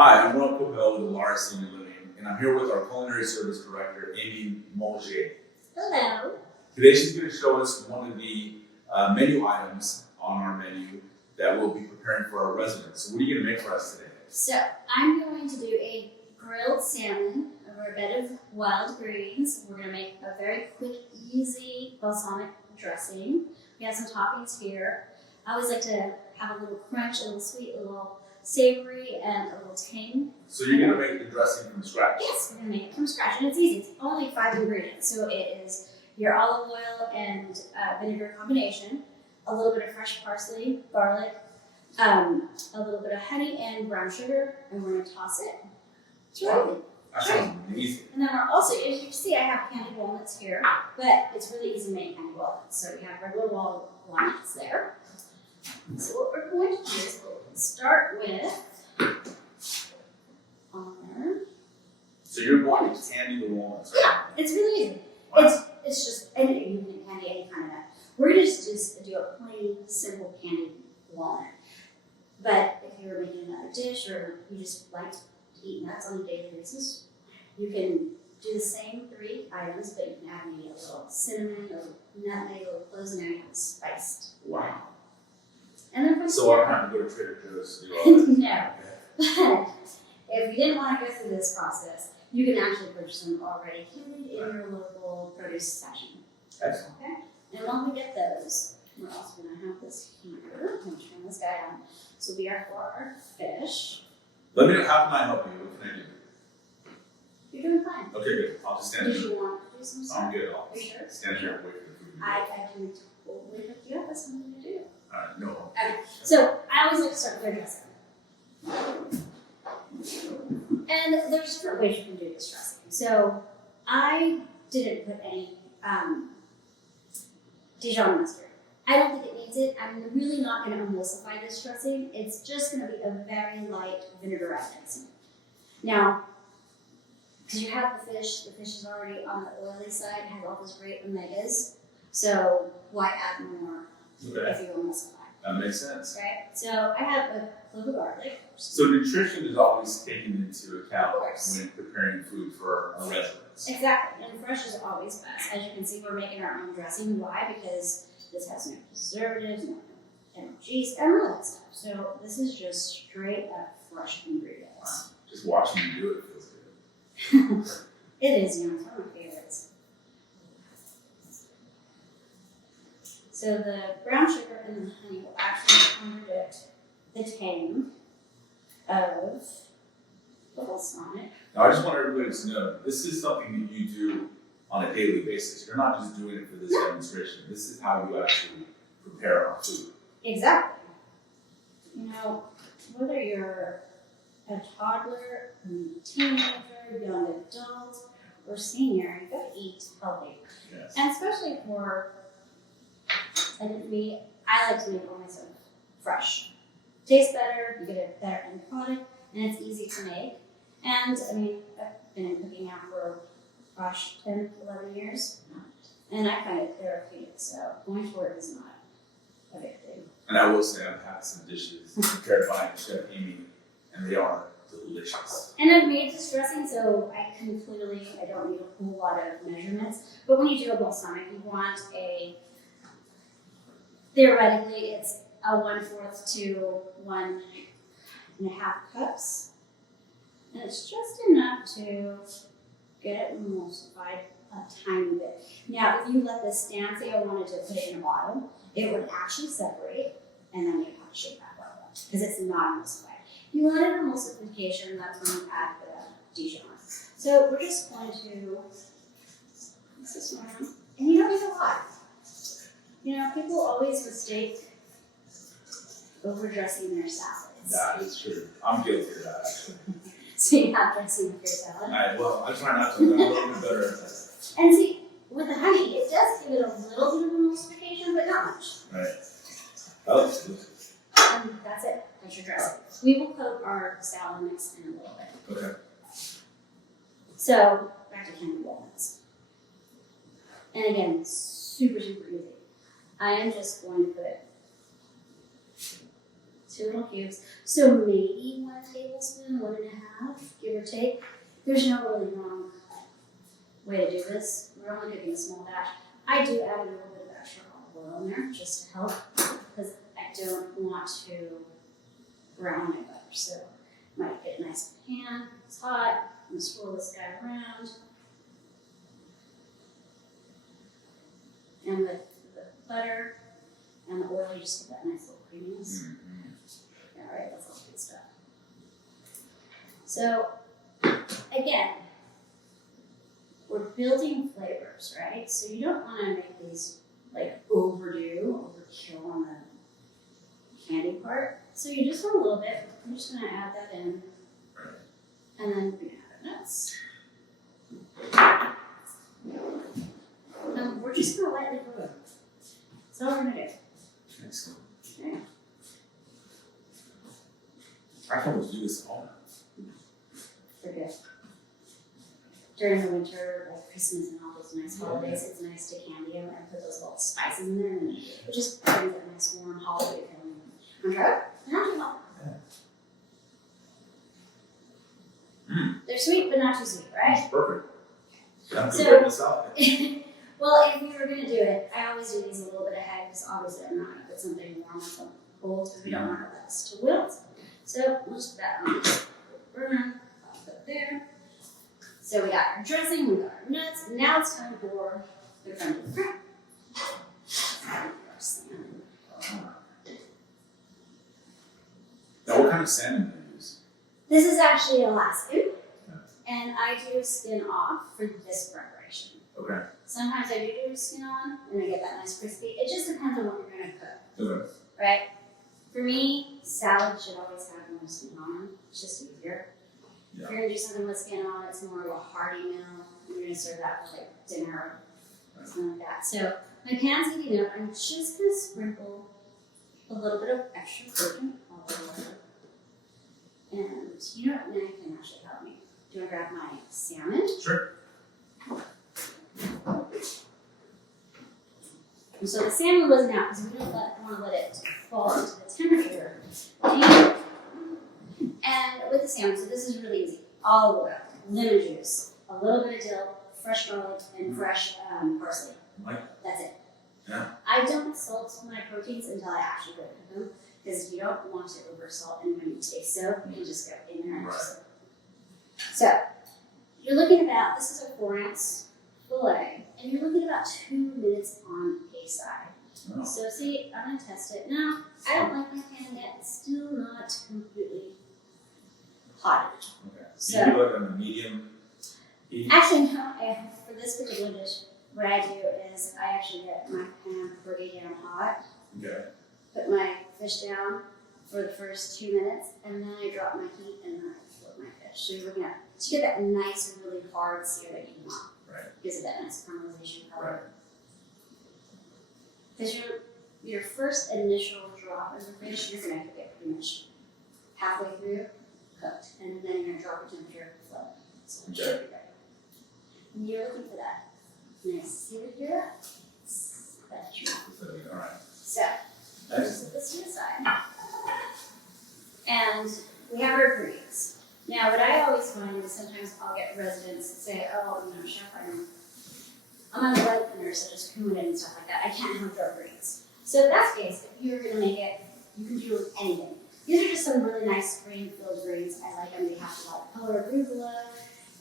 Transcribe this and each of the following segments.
Hi, I'm Ron Copel with Allara Senior Living, and I'm here with our Culinary Service Director, Amy Molger. Hello. Today she's going to show us one of the menu items on our menu that we'll be preparing for our residents. So what are you going to make for us today? So I'm going to do a grilled salmon over a bed of wild greens. We're going to make a very quick, easy balsamic dressing. We have some toppings here. I always like to have a little crunch, a little sweet, a little savory, and a little tang. So you're going to make the dressing from scratch? Yes, we're going to make it from scratch, and it's easy. It's only 5 ingredients. So it is your olive oil and vinegar combination, a little bit of fresh parsley, garlic, a little bit of honey and brown sugar, and we're going to toss it. It's really good. That sounds easy. And then we're also, as you can see, I have candied walnuts here, but it's really easy to make candied walnuts. So we have regular walnuts there. So what we're going to do is we'll start with our... So you're going to candy the walnuts, right? Yeah, it's really easy. Wow. It's just anything, you can candy any kind of nut. We're going to just do a plain, simple candied walnut. But if you're making another dish or you just like to eat nuts on a daily basis, you can do the same 3 items, but you can add maybe a little cinnamon, a little nutmeg, a little clove, and spiced. Wow. And then from So I don't have to go to Trader Joe's to do all this? No. But if you didn't want to go through this process, you can actually purchase them already candied in your local produce section. Excellent. Okay? And while we get those, we're also going to have this here. I'm going to turn this guy on. This will be for our fish. Let me know, how can I help you? What can I do? You're doing fine. Okay, good. I'll just stand Did here. you want to do some stuff? I'm good. I'll Are you sure? stand here and wait for the food. I can totally hook you up with something to do. No. Okay. So I always like to start with our dressing. And there's different ways you can do this dressing. So I didn't put any Dijon mustard. I don't think it needs it. I'm really not going to emulsify this dressing. It's just going to be a very light vinaigrette dressing. Now, because you have the fish is already on the oily side, has all those great omegas. So why add more if you emulsify? That makes sense. Right? So I have a clove of garlic. So nutrition is always taken into account Of course. when preparing food for our residents. Exactly, and fresh is always best. As you can see, we're making our own dressing. Why? Because this has no preservatives, no MSGs, and all that stuff. So this is just straight up fresh ingredients. Wow. Just watching you do it feels good. It is, it's one of my favorites. So the brown sugar and the honey will actually contradict the tang of the balsamic. Now, I just want everybody to know, this is something that you do on a daily basis. You're not just doing it for this demonstration. This is how you actually prepare our food. Exactly. Whether you're a toddler, teenager, young adult, or senior, you gotta eat healthy. Yes. And especially for, me, I like to make all my stuff fresh. Tastes better, you get a better end product, and it's easy to make. And I've been cooking now for 10, 11 years, and I find it therapeutic, so going to work is not a big thing. And I will say, I've had some dishes prepared by Chef Amy, and they are delicious. And I've made this dressing, so I don't need a whole lot of measurements. But when you do a balsamic, you want theoretically, it's a 1/4 to 1.5 cups. And it's just enough to get it emulsified a tiny bit. Now, if you let this stand, say I wanted to put it in a bottle, it would actually separate, and then you'd have to shake that bottle up, because it's not emulsified. If you want an emulsification, that's when you add the Dijon. So we're just going to mix this around. And you don't need a lot. People always mistake overdressing their salads. That is true. I'm guilty of that, actually. So you have dressing with your salad. I try not to. I'm a little bit better at that. And see, with the honey, it does give it a little bit of emulsification, but not much. Right. That looks delicious. And that's it. That's your dressing. We will coat our salad mix in a little bit. Okay. So, back to candied walnuts. And again, super, super easy. I am just going to put 2 little cubes. So maybe 1 tablespoon, 1.5, give or take. There's no really wrong way to do this. We're only cooking a small batch. I do add a little bit of extra olive oil in there just to help because I don't want to brown my butter. So might get a nice pan, it's hot, I'm gonna swirl this guy around. And with the butter and the oil, you just get that nice little creaminess. Mm-hmm. All right, that's all good stuff. So, again, we're building flavors, right? So you don't want to make these like overkill on the candy part. So you just want a little bit. I'm just going to add that in. And then we're going to add the nuts. And we're just going to lightly cook. That's all we're going to do. Excellent. Okay. I can almost do this at home. We're good. During the winter, like Christmas and all those nice holidays, it's nice to candy them and put those little spices in there, and it just brings that nice warm holiday feeling. I'm sure not too hot. They're sweet, but not too sweet, right? That's perfect. I'm So- good this out. Well, if we were going to do it, I always do these a little bit ahead because obviously I'm not going to put something warm on something cold because we don't want our lettuce to wilt. So we'll just put that on the burner, I'll put it there. So we got our dressing, we got our nuts, and now it's time for the creme de la creme. Now, what kind of salmon do you use? This is actually Alaskan, and I do skin off for this preparation. Okay. Sometimes I do skin on, and I get that nice crispy. It just depends on what you're going to cook, Okay. right? For me, salad should always have no skin on them. It's just easier. Yeah. If you're going to do something with skin on, it's more of a hearty meal. You're going to serve that for like dinner or something like that. So my pan's heating up. I'm just going to sprinkle a little bit of extra virgin olive oil. And you know what? Now you can actually help me. Do you want to grab my salmon? Sure. And so the salmon wasn't out because we don't want to let it fall into the temperature. And with the salmon, so this is really easy. Olive oil, lemon juice, a little bit of dill, fresh garlic, and fresh parsley. Like, That's it. yeah. I don't salt my proteins until I actually go cook them because you don't want to over salt, and when you taste soap, you can just go in there and just. So you're looking about, this is a 4-ounce fillet, and you're looking about 2 minutes on a side. Oh. So see, I'm gonna test it. Now, I don't like my pan yet, it's still not completely hot. Okay. So- you do it on a medium heat? Actually, no, for this particular dish, what I do is I actually get my pan pretty damn hot, Okay. put my fish down for the first 2 minutes, and then I drop my heat and then I flip my fish. So you're looking at, so you get that nice, really hard sear that you want. Right. Gives it that nice caramelization color. Because your first initial drop of the fish, you're gonna get pretty much halfway through cooked, and then you're gonna drop your temperature, flip. So it should be ready. And you're looking for that nice sear here. That's true. All right. So, Nice. just set this to the side. And we have our greens. Now, what I always find is sometimes I'll get residents that say, oh, you know, chef, I'm on the red thinner, so just cumin and stuff like that. I can't have dark greens. So if that's the case, if you're gonna make it, you can do anything. These are just some really nice green-filled greens. I like them. They have a lot of color, arugula,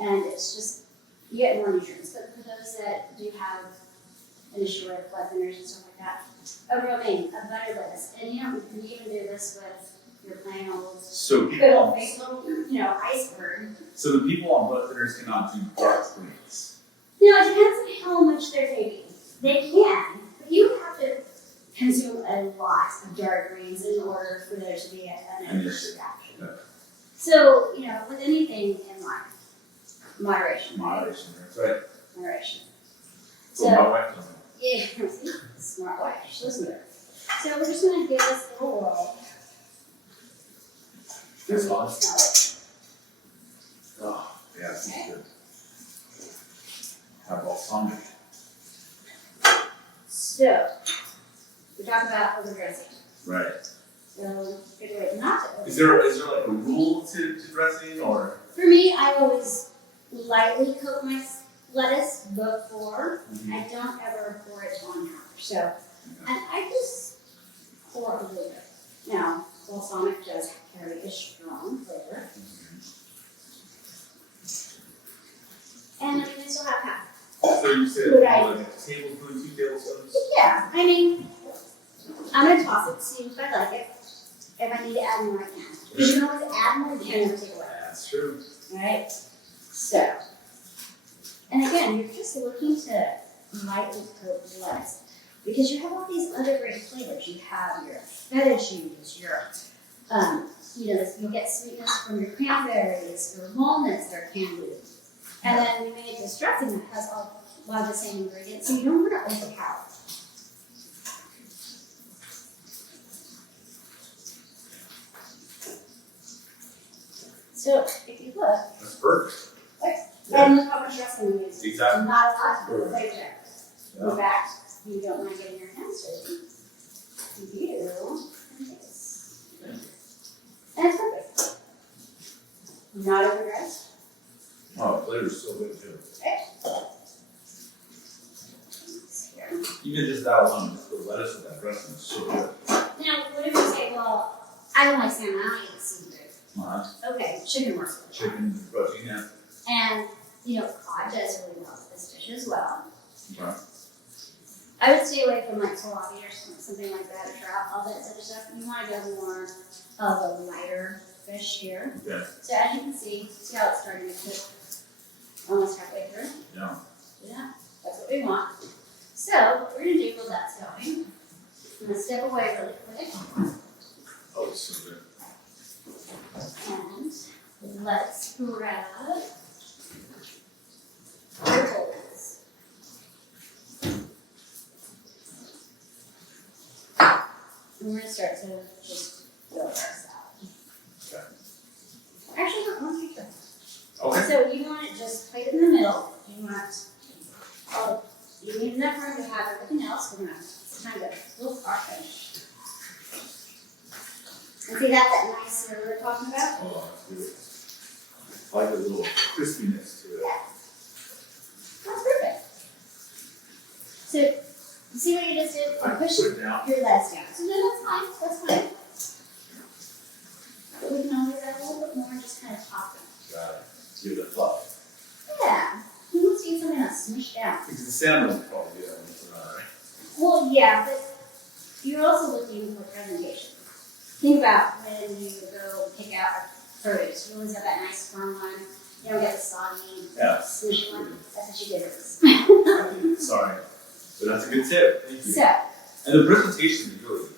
and it's just, you get more nutrients. But for those that do have an issue with blood thinners and stuff like that, a romaine, a butter lettuce, and you know, you can even do this with your plain old, So good old big little, you know, iceberg. So the people on blood thinners cannot do dark greens. You know, it depends on how much they're taking. They can, but you have to consume a lot of dark greens in order for there to be an adverse reaction. Okay. So, you know, with anything in life, moderation. Moderation, that's right. Moderation. So my wife doesn't. Yeah, smart wife. She listens to her. So we're just going to give this a little whirl. That's fine. Smell it. Oh, yeah, this Okay. is good. Have balsamic. So, we talked about overdressing. Right. So good way not to. Is there like a rule to dressing or? For me, I always lightly coat my lettuce before. I don't ever pour it on after. So, and I just pour a little bit. Now, balsamic does carry a strong flavor. And you can still have half. So you said Right. like a tablespoon, 2 tablespoons? Yeah, I mean, I'm gonna toss it to see if I like it. If I need to add more, I can. Because you can always add more, you can never take away. That's true. Right? So, and again, you're just looking to lightly coat your lettuce because you have all these other great flavors. You have your feta cheese, your, you'll get sweetness from your cranberries, your walnuts that are candied. And then we made this dressing that has a lot of the same ingredients, so you don't want to overpower it. So if you look, That's perfect. and look how much dressing we use. Exactly. Not a lot, but it's right there. Yeah. In fact, you don't mind getting your hands dirty. You do this. And it's perfect. Not overdressed. Oh, the flavor's so good too. Here. Even just that alone, just the lettuce with that dressing is so good. Now, what if you say, well, I don't like salmon, I don't eat seafood. Okay, chicken works really well. Chicken, protein, yeah. And, cod does really well with this dish as well. Okay. I would stay away from like tilapia or something like that, or trout, all that other stuff. You want to go more of a lighter fish here. Okay. So as you can see how it's starting to cook almost halfway through. Yeah. Yeah, that's what we want. So what we're gonna do while that's going, I'm gonna step away really quick, Oh, it's so good. and let's grab our bowls. And we're gonna start to just build our salad. Okay. Actually, no, one picture. Okay. So you want it just placed in the middle. You want, you need enough room to have everything else. We're gonna kind of flip our fish. And see that nice sear we're talking about? Oh, that's good. I like a little crispiness to it. Yeah. That's perfect. So, you see what you just did? I You push put it down. your legs down. So no, that's fine. But we can always add a little bit more and just kind of top it. Got it. Give it a fluff. Yeah. Who wants to eat something that's smushed down? Because the salmon will probably do that when it's not right. Well, yeah, but you're also looking for presentation. Think about when you go pick out a produce. You always have that nice firm one. You don't get the soggy, Yeah. smushy one. That's what you did with this. I did. Sorry. But that's a good tip. Thank you. So, And the presentation is really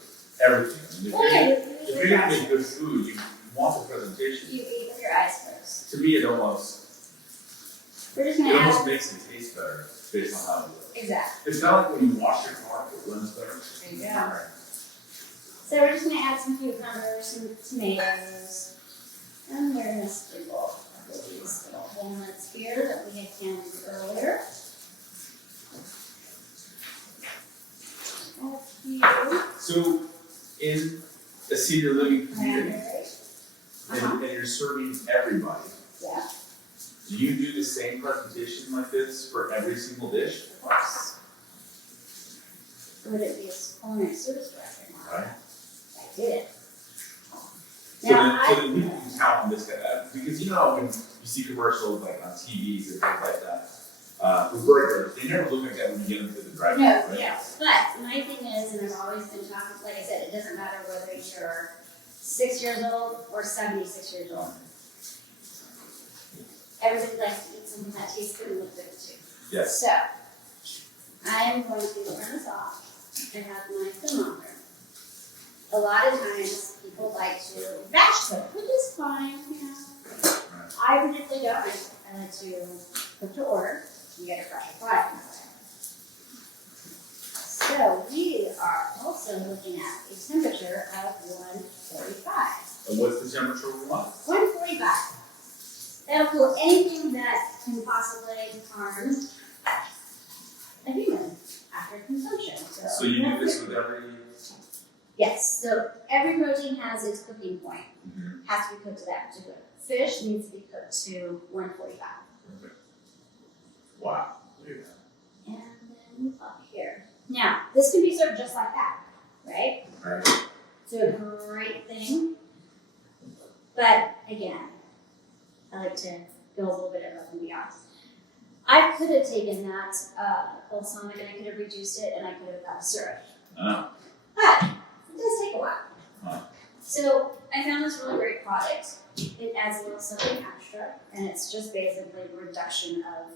everything. I mean, well, yeah, you if eat you're with your gonna eyes make good food, you want the presentation. You eat with your eyes closed. To me, it almost We're just gonna add. makes it taste better based on how you do it. Exactly. It's kind of like when you wash your car, it runs better. There you go. So we're just gonna add some cucumbers, some tomatoes, and we're gonna sprinkle these little walnuts here that we had candied earlier. Add a few So, in a senior living community, cranberries. and you're serving everybody, Yeah, do you do the same presentation like this for every single dish? of course. Would it be a culinary service director? Right. I did it. So Now, then people can count on this guy, because you know how when you see commercials like on TVs and things like that, for burgers, they never look like that when you get them to the drive-thru, No, right? yeah, but my thing is, and I've always been talking, like I said, it doesn't matter whether you're 6 years old or 76 years old. Everybody likes to eat something that tastes good and looks good too. Yes. So, I am going to turn this off and have my thermometer. A lot of times, people like to batch cook, which is fine, I particularly don't. I like to cook to order. You get a fresh product. So we are also looking at a temperature of 145. And what's the temperature we want? 145. That'll cool anything that can possibly harm a human after consumption. So you do this with every Yes, so every protein has its cooking point. Mm-hmm. Has to be cooked to that particular. Fish needs to be cooked to 145. Perfect. Wow. Look at that. And then up here. Now, this can be served just like that, right? Right. So a great thing. But again, I like to go a little bit above and beyond. I could have taken that balsamic and I could have reduced it and I could have got a syrup. Oh. But it does take a while. Huh. So I found this really great product. It adds a little something extra, and it's just basically a reduction of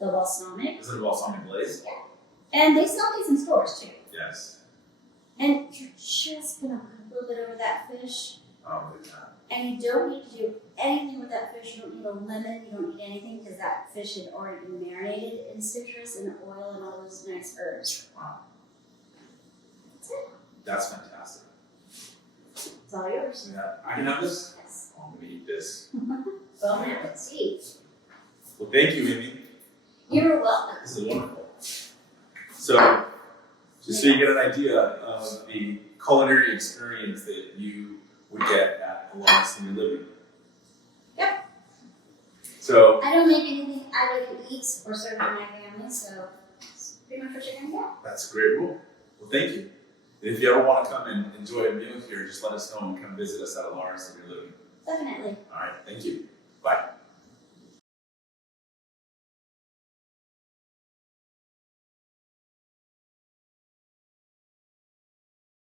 the balsamic. Is it a balsamic glaze? Yeah. And they sell these in stores too. Yes. And you're just gonna put a little bit over that fish, Oh, look at that. and you don't need to do anything with that fish. You don't need a lemon, you don't need anything, because that fish had already been marinated in citrus and oil and all those nice herbs. Wow. That's it. That's fantastic. It's all yours. Yeah. I can have this? Yes. Oh, I'm going to eat this. Bon appetit. Well, thank you, Amy. You're welcome. This is wonderful. So, just so you get an idea of the culinary experience that you would get at Allara Senior Living. Yep. So, I don't make anything I would eat or serve to my family, so it's pretty much what you're gonna get. that's a great rule. Well, thank you. And if you ever want to come and enjoy a meal here, just let us know and come visit us at Allara Senior Living. Definitely. All right, thank you. Bye.